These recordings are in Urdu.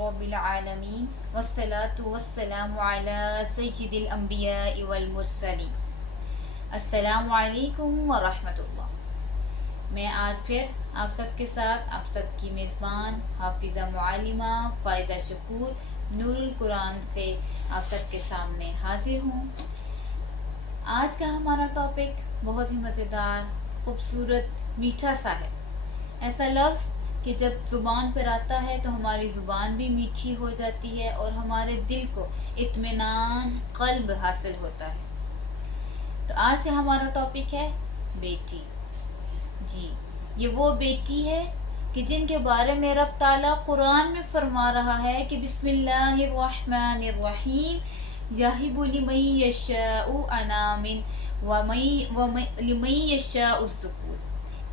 رب العالمین والصلاة والسلام علی سید الانبیاء والمرسلین۔ السلام علیکم ورحمۃ اللہ۔ میں آج پھر آپ سب کے ساتھ آپ سب کی میزبان حافظہ معلمہ فائزہ شکور نور القرآن سے آپ سب کے سامنے حاضر ہوں۔ آج کا ہمارا ٹاپک بہت ہی مزیدار، خوبصورت، میٹھا سا ہے۔ ایسا لفظ کہ جب زبان پر آتا ہے تو ہماری زبان بھی میٹھی ہو جاتی ہے اور ہمارے دل کو اطمینان قلب حاصل ہوتا ہے۔ تو آج کا ہمارا ٹاپک ہے بیٹی۔ جی، یہ وہ بیٹی ہے کہ جن کے بارے میں رب تعالیٰ قرآن میں فرما رہا ہے کہ بسم اللہ الرحمن الرحیم یہب لمن یشاء اناثا ولمن یشاء الذکور،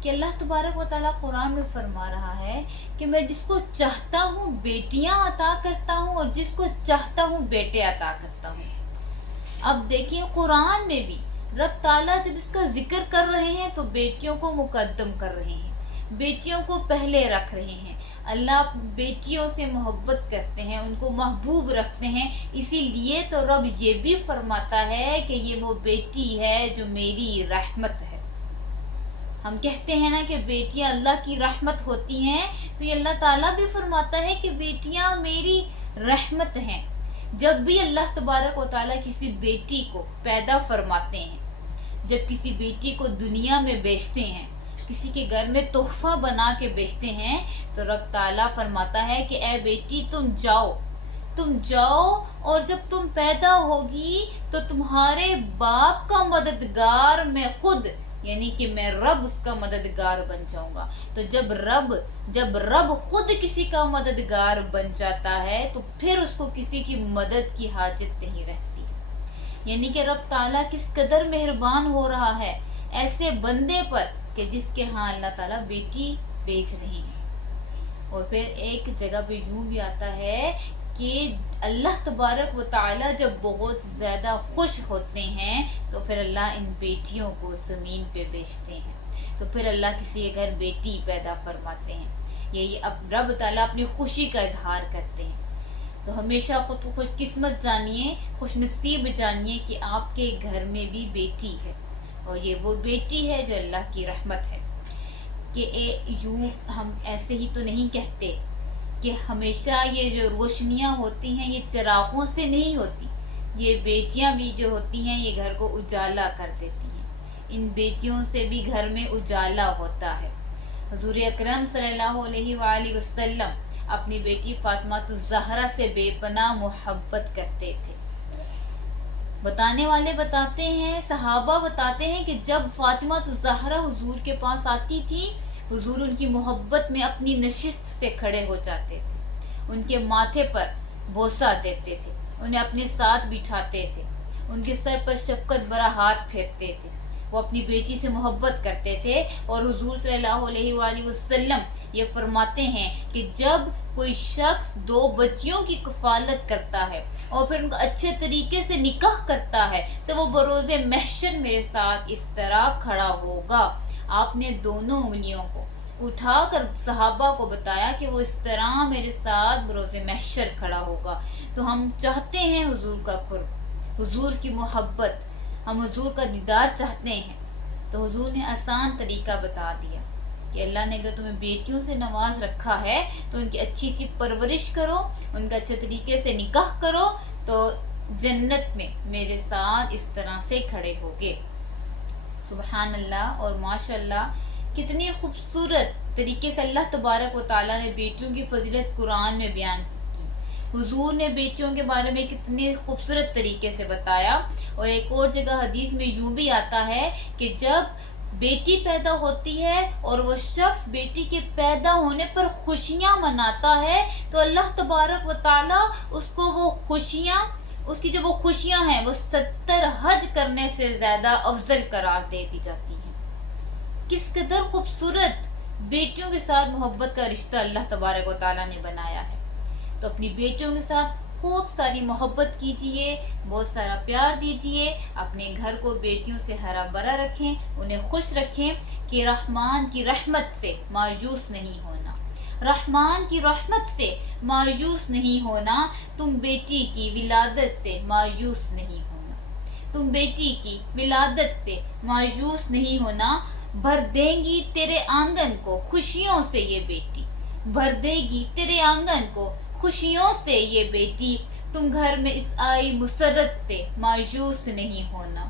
کہ اللہ تبارک و تعالیٰ قرآن میں فرما رہا ہے کہ میں جس کو چاہتا ہوں بیٹیاں عطا کرتا ہوں اور جس کو چاہتا ہوں بیٹے عطا کرتا ہوں۔ اب دیکھیں قرآن میں بھی رب تعالیٰ جب اس کا ذکر کر رہے ہیں تو بیٹیوں کو مقدم کر رہے ہیں، بیٹیوں کو پہلے رکھ رہے ہیں۔ اللہ بیٹیوں سے محبت کرتے ہیں، ان کو محبوب رکھتے ہیں، اسی لیے تو رب یہ بھی فرماتا ہے کہ یہ وہ بیٹی ہے جو میری رحمت ہے۔ ہم کہتے ہیں نا کہ بیٹیاں اللہ کی رحمت ہوتی ہیں، تو یہ اللہ تعالیٰ بھی فرماتا ہے کہ بیٹیاں میری رحمت ہیں۔ جب بھی اللہ تبارک و تعالیٰ کسی بیٹی کو پیدا فرماتے ہیں، جب کسی بیٹی کو دنیا میں بیچتے ہیں، کسی کے گھر میں تحفہ بنا کے بیچتے ہیں، تو رب تعالیٰ فرماتا ہے کہ اے بیٹی تم جاؤ اور جب تم پیدا ہوگی تو تمہارے باپ کا مددگار میں خود، یعنی کہ میں رب اس کا مددگار بن جاؤں گا۔ تو جب رب خود کسی کا مددگار بن جاتا ہے تو پھر اس کو کسی کی مدد کی حاجت نہیں رہتی۔ یعنی کہ رب تعالیٰ کس قدر مہربان ہو رہا ہے ایسے بندے پر کہ جس کے ہاں اللہ تعالیٰ بیٹی بیچ رہے ہیں۔ اور پھر ایک جگہ پہ یوں بھی آتا ہے کہ اللہ تبارک و تعالیٰ جب بہت زیادہ خوش ہوتے ہیں تو پھر اللہ ان بیٹیوں کو زمین پہ بیچتے ہیں، تو پھر اللہ کسی کے گھر بیٹی پیدا فرماتے ہیں۔ یہی اب رب تعالیٰ اپنی خوشی کا اظہار کرتے ہیں۔ تو ہمیشہ خود کو خوش قسمت جانیے، خوش نصیب جانیے کہ آپ کے گھر میں بھی بیٹی ہے، اور یہ وہ بیٹی ہے جو اللہ کی رحمت ہے۔ کہ یوں ہم ایسے ہی تو نہیں کہتے کہ ہمیشہ یہ جو روشنیاں ہوتی ہیں یہ چراغوں سے نہیں ہوتی، یہ بیٹیاں بھی جو ہوتی ہیں یہ گھر کو اجالا کر دیتی ہیں، ان بیٹیوں سے بھی گھر میں اجالا ہوتا ہے۔ حضور اکرم صلی اللہ علیہ وآلہ وسلم اپنی بیٹی فاطمہ الزہرا سے بے پناہ محبت کرتے تھے۔ بتانے والے بتاتے ہیں، صحابہ بتاتے ہیں کہ جب فاطمہ الزہرا حضور کے پاس آتی تھی، حضور ان کی محبت میں اپنی نشست سے کھڑے ہو جاتے تھے، ان کے ماتھے پر بوسہ دیتے تھے، انہیں اپنے ساتھ بٹھاتے تھے، ان کے سر پر شفقت بھرا ہاتھ پھیرتے تھے۔ وہ اپنی بیٹی سے محبت کرتے تھے، اور حضور صلی اللہ علیہ وآلہ وسلم یہ فرماتے ہیں کہ جب کوئی شخص 2 بچیوں کی کفالت کرتا ہے اور پھر ان کا اچھے طریقے سے نکاح کرتا ہے تو وہ بروز محشر میرے ساتھ اس طرح کھڑا ہوگا۔ آپ نے دونوں انگلیوں کو اٹھا کر صحابہ کو بتایا کہ وہ اس طرح میرے ساتھ بروز محشر کھڑا ہوگا۔ تو ہم چاہتے ہیں حضور کا قرب، حضور کی محبت، ہم حضور کا دیدار چاہتے ہیں، تو حضور نے آسان طریقہ بتا دیا کہ اللہ نے اگر تمہیں بیٹیوں سے نواز رکھا ہے تو ان کی اچھی سی پرورش کرو، ان کا اچھے طریقے سے نکاح کرو، تو جنت میں میرے ساتھ اس طرح سے کھڑے ہوگے۔ سبحان اللہ اور ماشاء اللہ، کتنی خوبصورت طریقے سے اللہ تبارک و تعالیٰ نے بیٹیوں کی فضیلت قرآن میں بیان کی۔ حضور نے بیٹیوں کے بارے میں کتنے خوبصورت طریقے سے بتایا۔ اور ایک اور جگہ حدیث میں یوں بھی آتا ہے کہ جب بیٹی پیدا ہوتی ہے اور وہ شخص بیٹی کے پیدا ہونے پر خوشیاں مناتا ہے تو اللہ تبارک و تعالیٰ اس کو وہ خوشیاں، اس کی جو وہ خوشیاں ہیں وہ 70 حج کرنے سے زیادہ افضل قرار دے دی جاتی ہیں۔ کس قدر خوبصورت بیٹیوں کے ساتھ محبت کا رشتہ اللہ تبارک و تعالیٰ نے بنایا ہے۔ تو اپنی بیٹیوں کے ساتھ خوب ساری محبت کیجئے، بہت سارا پیار دیجئے، اپنے گھر کو بیٹیوں سے ہرا بھرا رکھیں، انہیں خوش رکھیں کہ رحمان کی رحمت سے مایوس نہیں ہونا۔ رحمان کی رحمت سے مایوس نہیں ہونا، تم بیٹی کی ولادت سے مایوس نہیں ہونا، تم بیٹی کی ولادت سے مایوس نہیں ہونا، بھر دیں گی تیرے آنگن کو خوشیوں سے یہ بیٹی، بھر دے گی تیرے آنگن کو خوشیوں سے یہ بیٹی، تم گھر میں اس آئی مسرت سے مایوس نہیں ہونا،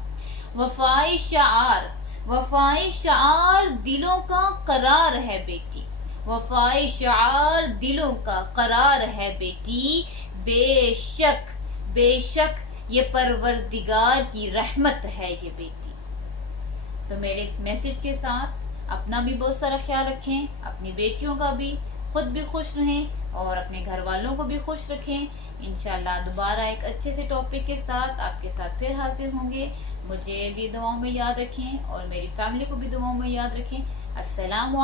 وفائے شعار، وفائے شعار دلوں کا قرار ہے بیٹی، وفائے شعار دلوں کا قرار ہے بیٹی، بے شک، بے شک یہ پروردگار کی رحمت ہے یہ بیٹی۔ تو میرے اس میسج کے ساتھ اپنا بھی بہت سارا خیال رکھیں، اپنی بیٹیوں کا بھی، خود بھی خوش رہیں اور اپنے گھر والوں کو بھی خوش رکھیں۔ انشاءاللہ دوبارہ ایک اچھے سے ٹاپک کے ساتھ آپ کے ساتھ پھر حاضر ہوں گے۔ مجھے بھی دعاؤں میں یاد رکھیں اور میری فیملی کو بھی دعاؤں میں یاد رکھیں۔ السلام